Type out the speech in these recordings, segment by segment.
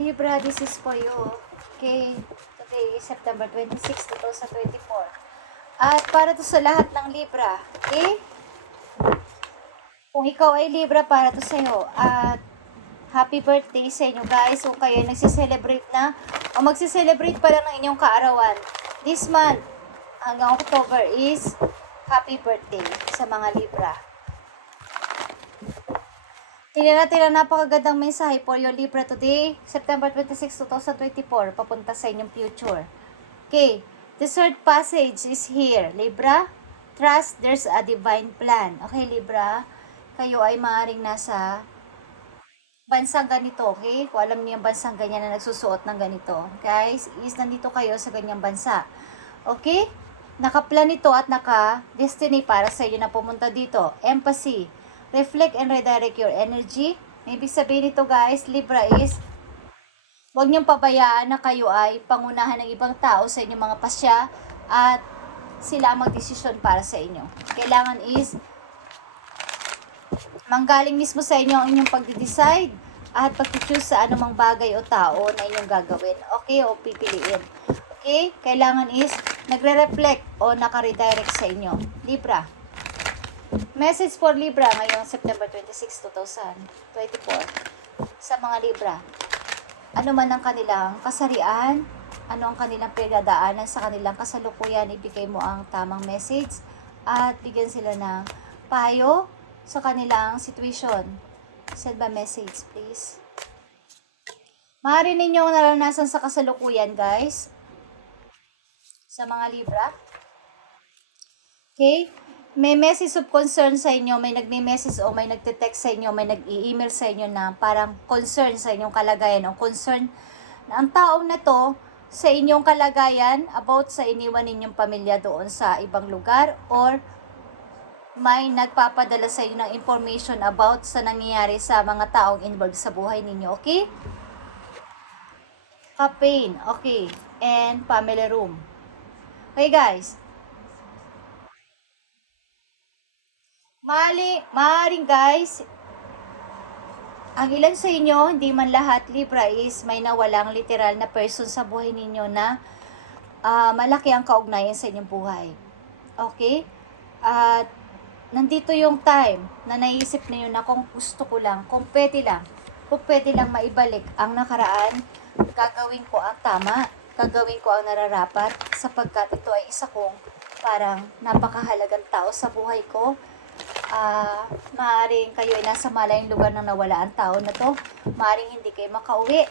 Libra, this is for you. Okay, today is September 26, 2024. At para to sa lahat ng Libra, okay? Kung ikaw ay Libra, para to sa'yo. At happy birthday sa inyo guys. Kung kayo nagsiselebrate na, o magsiselebrate pa lang ng inyong kaarawan. This month, hanggang October is happy birthday sa mga Libra. Tingnan natin ang napakagandang mensahe for your Libra today, September 26, 2024, papunta sa inyong future. Okay, the third passage is here, Libra. Trust there's a divine plan. Okay, Libra, kayo ay maaaring nasa bansang ganito, okay? Kung alam niyo yung bansang ganyan na nagsusuot ng ganito, guys, is nandito kayo sa ganyang bansa. Okay? Nakaplan ito at naka-destiny para sa inyo na pumunta dito. Empathy. Reflect and redirect your energy. Ibig sabihin nito guys, Libra is, huwag niyong pabayaan na kayo ay pangunahan ng ibang tao sa inyong mga pasya at sila ang magdesisyon para sa inyo. Kailangan is, manggaling mismo sa inyo ang inyong pagde-decide at pag-choose sa anumang bagay o tao na inyong gagawin. Okay? O pipiliin. Okay? Kailangan is, nagre-reflect o naka-redirect sa inyo. Libra. Message for Libra ngayong September 26, 2024 sa mga Libra. Ano man ang kanilang kasarian, ano ang kanilang pinagdadaanan sa kanilang kasalukuyan, ibigay mo ang tamang message at bigyan sila ng payo sa kanilang situation. Send by message, please. Maaari ninyong naranasan sa kasalukuyan, guys, sa mga Libra. Okay? May message of concern sa inyo, may nagme-message o may nagte-text sa inyo, may nag-i-email sa inyo na parang concern sa inyong kalagayan o concern na ang tao na to sa inyong kalagayan about sa iniwan ninyong pamilya doon sa ibang lugar or may nagpapadala sa inyo ng information about sa nangyayari sa mga taong involved sa buhay ninyo, okay? Campaign, okay, and family room. Okay guys, maaaring guys, ang ilan sa inyo, hindi man lahat, Libra, is may nawalang literal na person sa buhay ninyo na malaki ang kaugnayan sa inyong buhay. Okay? At nandito yung time na naisip niyo na kung gusto ko lang, kung pwede lang maibalik ang nakaraan, gagawin ko ang tama, gagawin ko ang nararapat, sapagkat ito ay isa kong parang napakahalagang tao sa buhay ko. Maaaring kayo ay nasa malayong lugar nang nawala ang tao na to. Maaaring hindi kayo makauwi.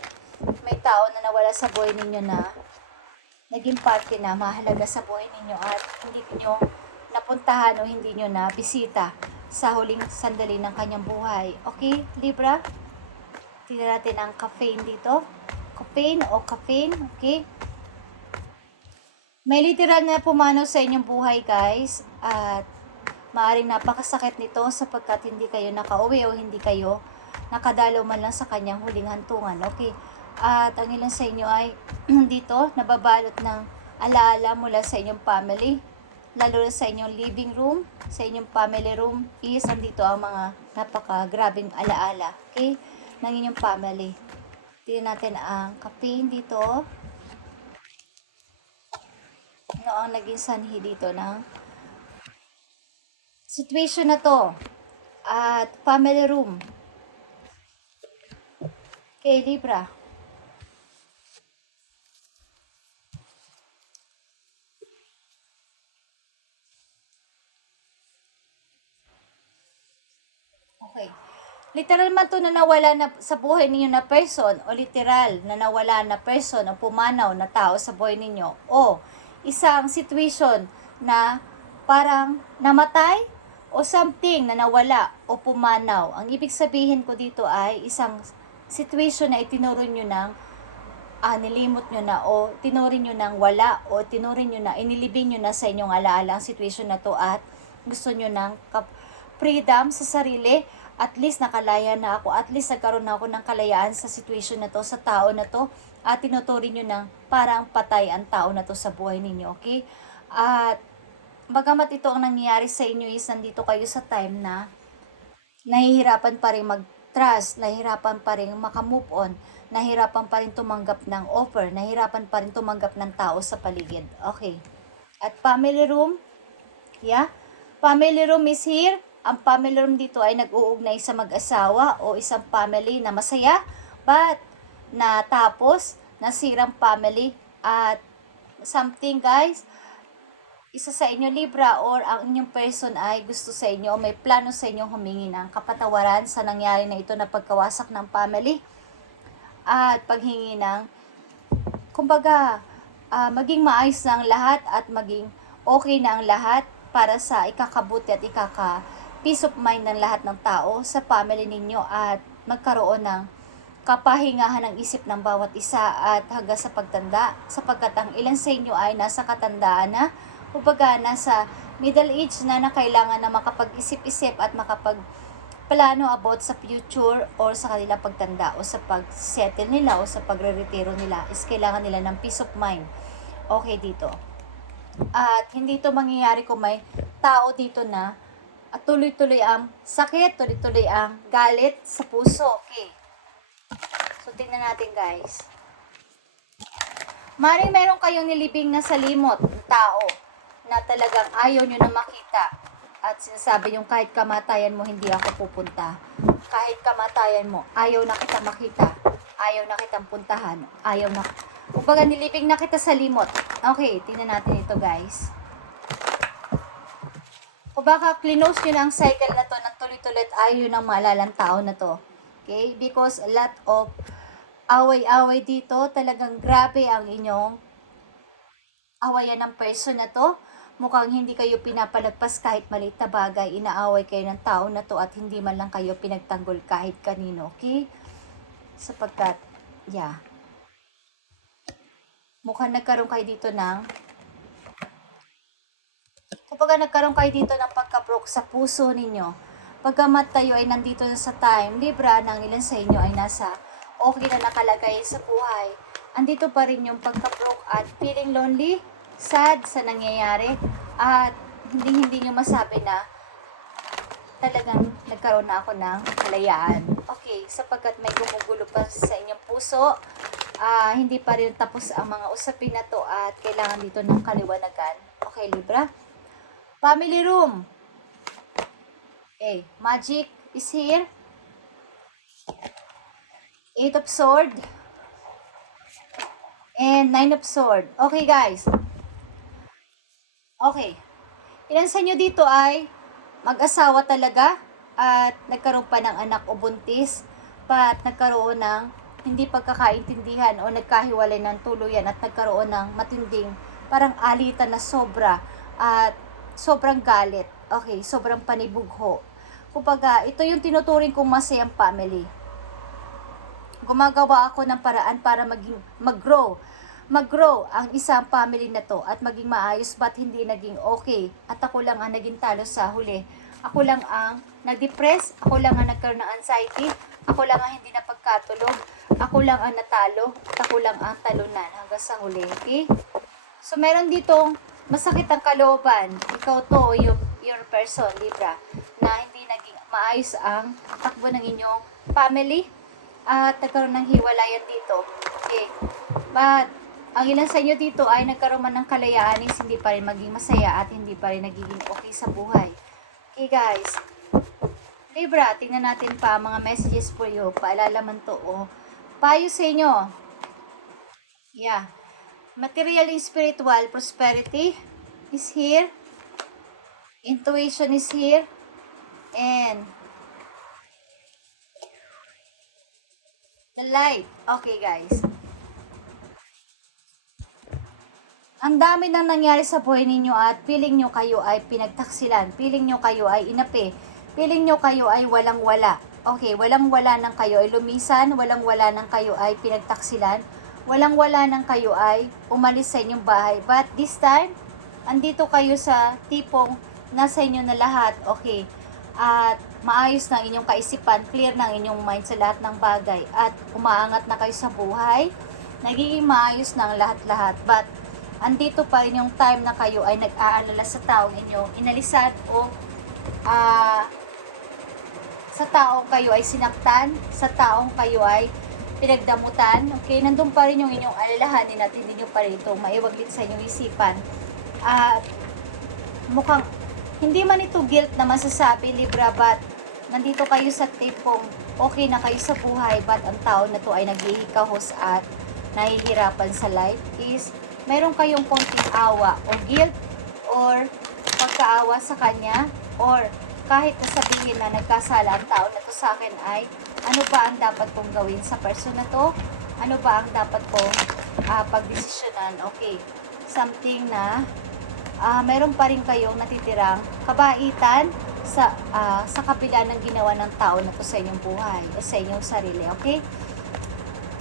May tao na nawala sa buhay ninyo na naging parte na mahalaga sa buhay ninyo at hindi niyo napuntahan o hindi nyo na bisita sa huling sandali ng kanyang buhay. Okay, Libra? Tingnan natin ang caffeine dito. Caffeine o caffeine, okay? May literal na pumanaw sa inyong buhay, guys. At maaaring napakasakit nito sapagkat hindi kayo nakauwi o hindi kayo nakadalaw man lang sa kanyang huling hantungan. Okay? At ang ilan sa inyo ay dito nababalot ng alaala mula sa inyong family. Lalo na sa inyong living room, sa inyong family room is andito ang mga napaka-grabing alaala. Okay? Ng inyong family. Tingnan natin ang caffeine dito. Ano ang naging sanhi dito ng situation na to at family room. Okay, Libra. Okay. Literal man to na nawala na sa buhay ninyo na person o literal na nawala na person o pumanaw na tao sa buhay ninyo o isang situation na parang namatay o something na nawala o pumanaw. Ang ibig sabihin ko dito ay isang situation na itinuro nyo ng nilimot nyo na o tinurin nyo ng wala o tinurin nyo na inilibing nyo na sa inyong alaala ang situation na to at gusto nyo ng freedom sa sarili. At least nakalaya na ako, at least nagkaroon na ako ng kalayaan sa situation na to, sa tao na to at tinuturin nyo ng parang patay ang tao na to sa buhay ninyo, okay? At bagamat ito ang nangyayari sa inyo is nandito kayo sa time na nahihirapan pa rin trust, nahihirapan pa rin makamove on, nahihirapan pa rin tumanggap ng offer, nahihirapan pa rin tumanggap ng tao sa paligid. Okay. At family room, yeah, family room is here. Ang family room dito ay nag-uugnay sa mag-asawa o isang family na masaya, but natapos, nasirang family, at something guys, isa sa inyo Libra or ang inyong person ay gusto sa inyo o may plano sa inyo humingi ng kapatawaran sa nangyari na ito na pagkawasak ng family at paghingi ng kumbaga maging maayos na ang lahat at maging okay na ang lahat para sa ikakabuti at peace of mind ng lahat ng tao sa family ninyo at magkaroon ng kapahingahan ng isip ng bawat isa at hanggang sa pagtanda sapagkat ang ilan sa inyo ay nasa katandaan na kumbaga nasa middle age na kailangan na makapag-isip-isip at makapagplano about sa future or sa kanila pagtanda o sa pag-settle nila o sa pagre-retiro nila is kailangan nila ng peace of mind. Okay dito. At hindi ito mangyayari kung may tao dito na at tuloy-tuloy ang sakit, tuloy-tuloy ang galit sa puso. Okay. So, tingnan natin guys. Maring meron kayong nilibing na salimot ng tao na talagang ayaw nyo na makita. At sinasabi yung kahit kamatayan mo, hindi ako pupunta. Kahit kamatayan mo, ayaw na kita makita. Ayaw na kitang puntahan. Ayaw na. Kumbaga nilibing na kita sa limot. Okay, tingnan natin ito guys. Kung baka clinose nyo na ang cycle na to ng tuloy-tuloy at ayaw nang maalalang tao na to. Okay? Because a lot of away-away dito. Talagang grabe ang inyong awayan ng person na to. Mukhang hindi kayo pinapalagpas kahit maliit na bagay. Inaaway kayo ng tao na to at hindi man lang kayo pinagtanggol kahit kanino. Okay? Sapagkat, yeah. Mukhang nagkaroon kayo dito ng pagka-broke sa puso ninyo. Pagkamat tayo ay nandito na sa time, Libra, ng ilan sa inyo ay nasa okay na nakalagay sa buhay. Andito pa rin yung pagka-broke at feeling lonely, sad sa nangyayari, at hindi nyo masabi na talagang nagkaroon na ako ng kalayaan. Okay, sapagkat may gumugulo pa sa inyong puso, hindi pa rin tapos ang mga usapin na to at kailangan dito ng kaliwanagan. Okay, Libra? Family room. Okay, magic is here. Eight of Sword. And Nine of Sword. Okay, guys. Okay. Ilan sa inyo dito ay mag-asawa talaga at nagkaroon pa ng anak o buntis at nagkaroon ng hindi pagkakaintindihan o nagkahiwalay ng tuluyan at nagkaroon ng matinding parang alitan na sobra at sobrang galit. Okay, sobrang panibugho. Kumbaga, ito yung tinuturing kong masayang family. Gumagawa ako ng paraan para mag-grow ang isang family na to at maging maayos ba't hindi naging okay. At ako lang ang naging talo sa huli. Ako lang ang nag-depress, ako lang ang nagkaroon ng anxiety, ako lang ang hindi napagkatulog, ako lang ang natalo, at ako lang ang talunan hanggang sa huli. Okay? So, meron ditong masakit ang kalooban. Ikaw to, your person, Libra, na hindi naging maayos ang takbo ng inyong family at nagkaroon ng hiwalayan dito. Okay? But, ang ilan sa inyo dito ay nagkaroon man ng kalayaan is hindi pa rin maging masaya at hindi pa rin nagiging okay sa buhay. Okay guys, Libra, tingnan natin pa mga messages for you. Paalala man to o payo sa inyo. Yeah. Material and spiritual prosperity is here. Intuition is here. And the light. Okay guys. Ang dami nang nangyari sa buhay ninyo at feeling nyo kayo ay pinagtaksilan. Feeling nyo kayo ay inapi. Feeling nyo kayo ay walang-wala. Okay, walang-wala nang kayo ay lumisan. Walang-wala nang kayo ay pinagtaksilan. Walang-wala nang kayo ay umalis sa inyong bahay. But this time, andito kayo sa tipong nasa inyo na lahat. Okay, at maayos na inyong kaisipan. Clear na inyong mind sa lahat ng bagay. At umaangat na kayo sa buhay. Nagiging maayos na ang lahat-lahat. But andito pa rin yung time na kayo ay nag-aalala sa taong inyong inalisan o sa taong kayo ay sinaktan, sa taong kayo ay pinagdamutan, okay, nandun pa rin yung inyong alalahanin at hindi nyo pa rin ito maiwaglit sa inyong isipan. At mukhang hindi man ito guilt na masasabi, Libra, but nandito kayo sa tipong okay na kayo sa buhay, but ang tao na to ay naghihikahos at nahihirapan sa life is meron kayong konting awa o guilt or pagkaawa sa kanya, or kahit na sabihin na nagkasala ang tao na to sa akin ay ano ba ang dapat kong gawin sa person na to? Ano ba ang dapat kong pagdesisyonan? Okay, something na meron pa rin kayong natitirang kabaitan sa kabila ng ginawa ng tao na to sa inyong buhay o sa inyong sarili, okay?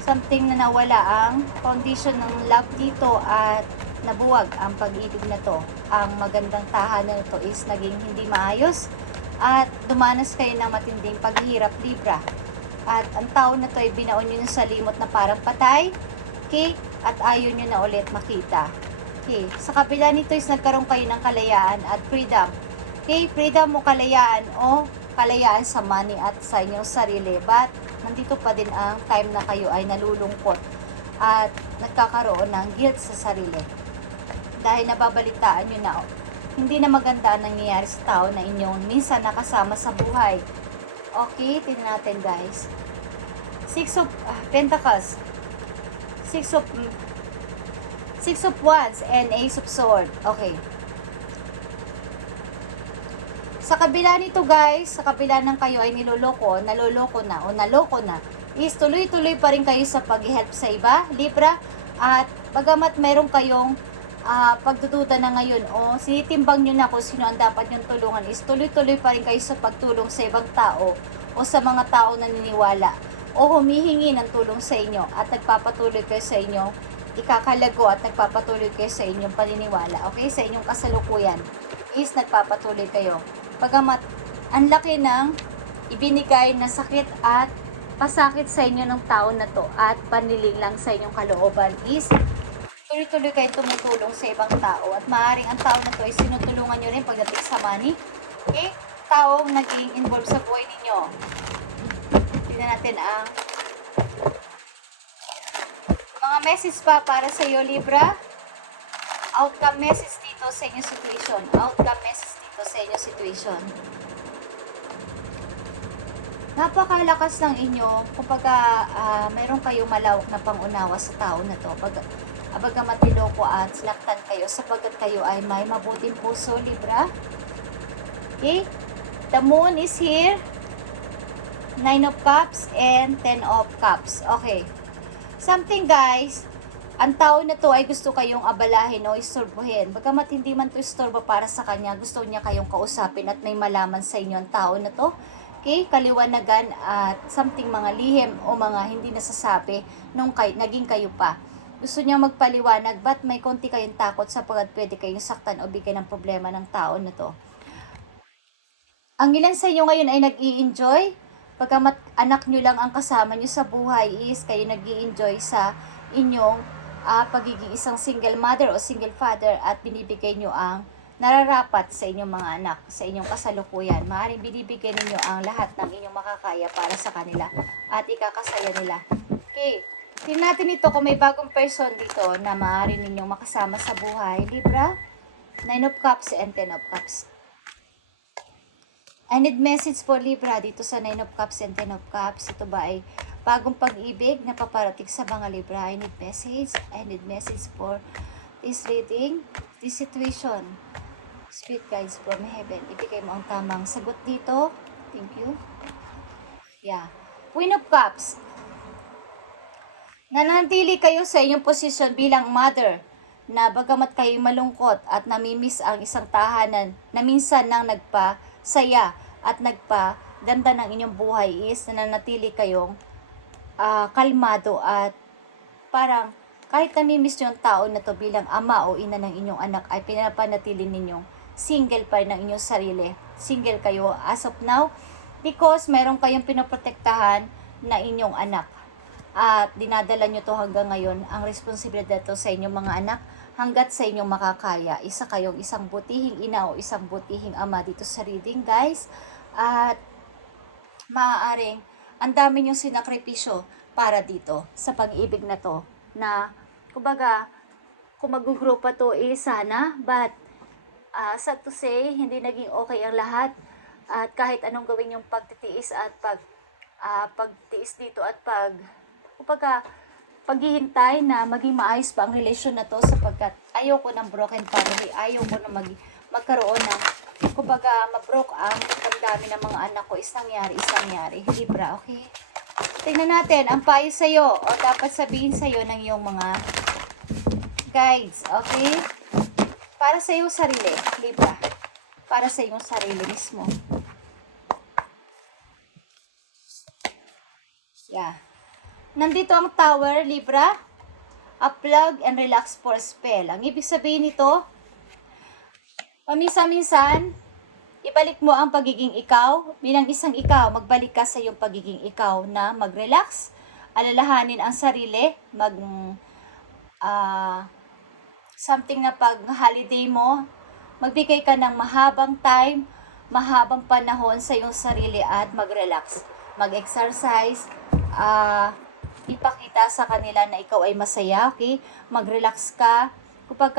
Something na nawala ang foundation ng love dito at nabuwag ang pag-ibig na to. Ang magandang tahanan nito is naging hindi maayos at dumanas kayo ng matinding paghihirap, Libra. At ang tao na to ay binaon nyo sa limot na parang patay, okay? At ayaw nyo na ulit makita. Okay, sa kabila nito is nagkaroon kayo ng kalayaan at freedom. Okay, freedom o kalayaan sa money at sa inyong sarili. But, nandito pa din ang time na kayo ay nalulungkot at nagkakaroon ng guilt sa sarili. Dahil nababalitaan nyo na hindi na maganda ang nangyayari sa tao na inyong minsan nakasama sa buhay. Okay, tingnan natin guys. Six of Pentacles. Six of Wands and Ace of Swords. Okay. Sa kabila nito guys, sa kabila ng kayo ay naloko na, is tuloy-tuloy pa rin kayo sa pag-help sa iba, Libra. At bagamat meron kayong pagdududa na ngayon o sinitimbang nyo na kung sino ang dapat nyong tulungan, is tuloy-tuloy pa rin kayo sa pagtulong sa ibang tao o sa mga tao na naniniwala o humihingi ng tulong sa inyo at nagpapatuloy kayo sa inyo ikakalago at nagpapatuloy kayo sa inyong paniniwala, okay? Sa inyong kasalukuyan is nagpapatuloy kayo. Pagamat ang laki ng ibinigay na sakit at pasakit sa inyo ng tao na to at panliling lang sa inyong kalooban is tuloy-tuloy kayo tumutulong sa ibang tao at maaaring ang tao na to ay sinutulungan nyo rin pagdating sa money, okay? Taong naging involved sa buhay ninyo. Tingnan natin ang mga message pa para sa iyo, Libra. Outcome message dito sa inyong situation. Outcome message dito sa inyong situation. Napakalakas ng inyo. Kumbaga, mayroon kayong malawak na pangunawa sa tao na to. Bagamat niloko at sinaktan kayo sapagkat kayo ay may mabuting puso, Libra. Okay? The moon is here. 9 of Cups and 10 of Cups. Okay. Something guys, ang tao na to ay gusto kayong abalahin o istorbohin. Bagamat hindi man to istorbo para sa kanya, gusto niya kayong kausapin at may malaman sa inyo ang tao na to. Okay, kaliwanagan at something mga lihim o mga hindi nasasabi nung naging kayo pa. Gusto niya magpaliwanag, but may konti kayong takot sapagkat pwede kayong saktan o bigyan ng problema ng tao na to. Ang ilan sa inyo ngayon ay nag-i-enjoy. Pagkamat anak nyo lang ang kasama nyo sa buhay is kayo nag-i-enjoy sa inyong pagiging isang single mother o single father at binibigay nyo ang nararapat sa inyong mga anak, sa inyong kasalukuyan. Maaaring binibigay ninyo ang lahat ng inyong makakaya para sa kanila at ikakasaya nila. Okay, tingnan natin ito kung may bagong person dito na maaari ninyong makasama sa buhay. Libra, 9 of Cups and 10 of Cups. I need message for Libra dito sa 9 of Cups and 10 of Cups. Ito ba ay bagong pag-ibig na paparating sa mga Libra? I need message. I need message for this reading, this situation. Spirit guides from heaven. Ibigay mo ang tamang sagot dito. Thank you. Yeah. Queen of Cups. Nananatili kayo sa inyong posisyon bilang mother na bagamat kayo malungkot at namimiss ang isang tahanan na minsan nang nagpasaya at nagpaganda ng inyong buhay is nananatili kayong kalmado at parang kahit namimiss nyo ang tao na to bilang ama o ina ng inyong anak ay pinapanatili ninyong single pa rin ng inyong sarili. Single kayo as of now because meron kayong pinoprotektahan na inyong anak. At dinadala nyo to hanggang ngayon ang responsibilidad to sa inyong mga anak hanggat sa inyong makakaya. Isa kayong isang butihing ina o isang butihing ama dito sa reading guys. At maaaring ang dami niyong sinakripisyo para dito sa pag-ibig na to, na kumbaga kung mag-grupo to sana, but sad to say, hindi naging okay ang lahat. At kahit anong gawin yung pagtitiis at pagtiis dito at kumbaga, paghihintay na maging maayos pa ang relasyon na to, sapagkat ayoko ng broken family, ayoko na magkaroon ng, kumbaga, ma-broke ang pagdami ng mga anak ko, isang nangyari, Libra, okay? Tingnan natin, ang payo sa'yo, o dapat sabihin sa'yo ng iyong mga guides, okay? Para sa iyong sarili, Libra. Para sa iyong sarili mismo. Yeah. Nandito ang tower, Libra. Unplug and relax for a spell. Ang ibig sabihin nito, paminsan-minsan, ibalik mo ang pagiging ikaw. Bilang isang ikaw, magbalik ka sa iyong pagiging ikaw na mag-relax, alalahanin ang sarili, something na pag-holiday mo, magbigay ka ng mahabang time, mahabang panahon sa iyong sarili at mag-relax. Mag-exercise, ipakita sa kanila na ikaw ay masaya, okay? Mag-relax ka. Kapag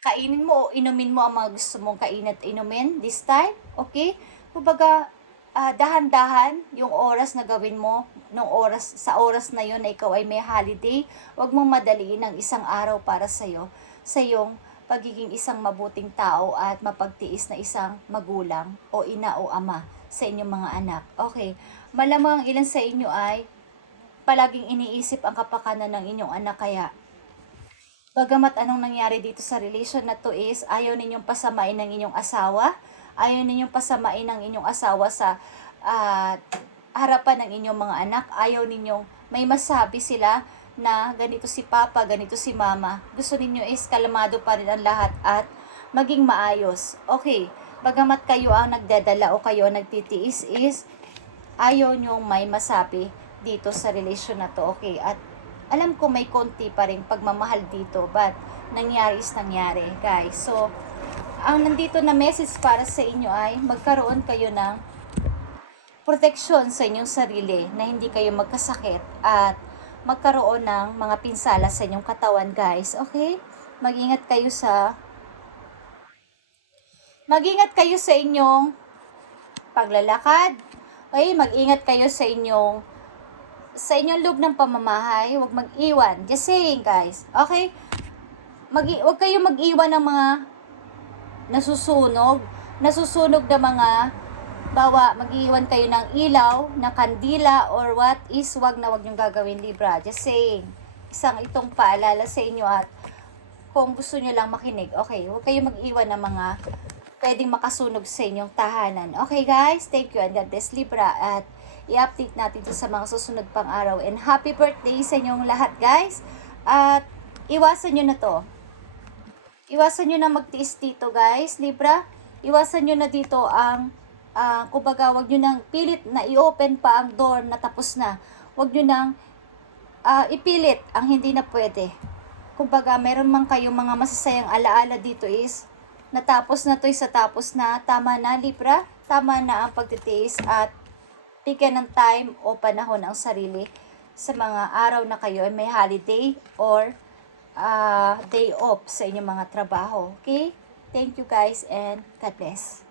kainin mo o inumin mo ang mga gusto mong kainin at inumin this time, okay? Kumbaga, dahan-dahan yung oras na gawin mo, sa oras na yun na ikaw ay may holiday, huwag mong madaliin ang isang araw para sa'yo, sa iyong pagiging isang mabuting tao at mapagtiis na isang magulang o ina o ama sa inyong mga anak. Okay, malamang ilan sa inyo ay palaging iniisip ang kapakanan ng inyong anak, kaya bagamat anong nangyari dito sa relation na to is ayaw ninyong pasamain ng inyong asawa, ayaw ninyong pasamain ng inyong asawa sa harapan ng inyong mga anak, ayaw ninyong may masabi sila na ganito si papa, ganito si mama. Gusto ninyo is kalmado pa rin ang lahat at maging maayos. Okay, bagamat kayo ang nagdadala o kayo ang nagtitiis is ayaw nyong may masabi dito sa relation na to, okay? At alam ko may konti pa rin pagmamahal dito, but nangyari is nangyari, guys. So, ang nandito na message para sa inyo ay magkaroon kayo ng proteksyon sa inyong sarili na hindi kayo magkasakit at magkaroon ng mga pinsala sa inyong katawan, guys. Okay? Mag-ingat kayo sa inyong paglalakad. Okay? Mag-ingat kayo sa inyong loob ng pamamahay. Huwag mag-iwan. Just saying, guys. Okay? Huwag kayong mag-iwan ng mga nasusunog na mga mag-iwan kayo ng ilaw, na kandila, or what is, wag niyong gagawin, Libra. Just saying. Isang itong paalala sa inyo at kung gusto niyo lang makinig, okay, huwag kayong mag-iwan ng mga pwedeng makasunog sa inyong tahanan. Okay, guys? Thank you and God bless, Libra. At i-update natin ito sa mga susunod pang araw. And happy birthday sa inyong lahat, guys. At iwasan nyo na to. Iwasan nyo na magtiis dito, guys, Libra. Iwasan nyo na dito ang kumbaga, wag nyo nang pilit na i-open pa ang door na tapos na. Wag nyo nang ipilit ang hindi na pwede. Kumbaga, meron man kayong mga masasayang alaala dito is natapos na to, sa tapos na. Tama na, Libra. Tama na ang pagtitiis at bigyan ng time o panahon ang sarili sa mga araw na kayo ay may holiday or day off sa inyong mga trabaho. Okay? Thank you, guys, and God bless.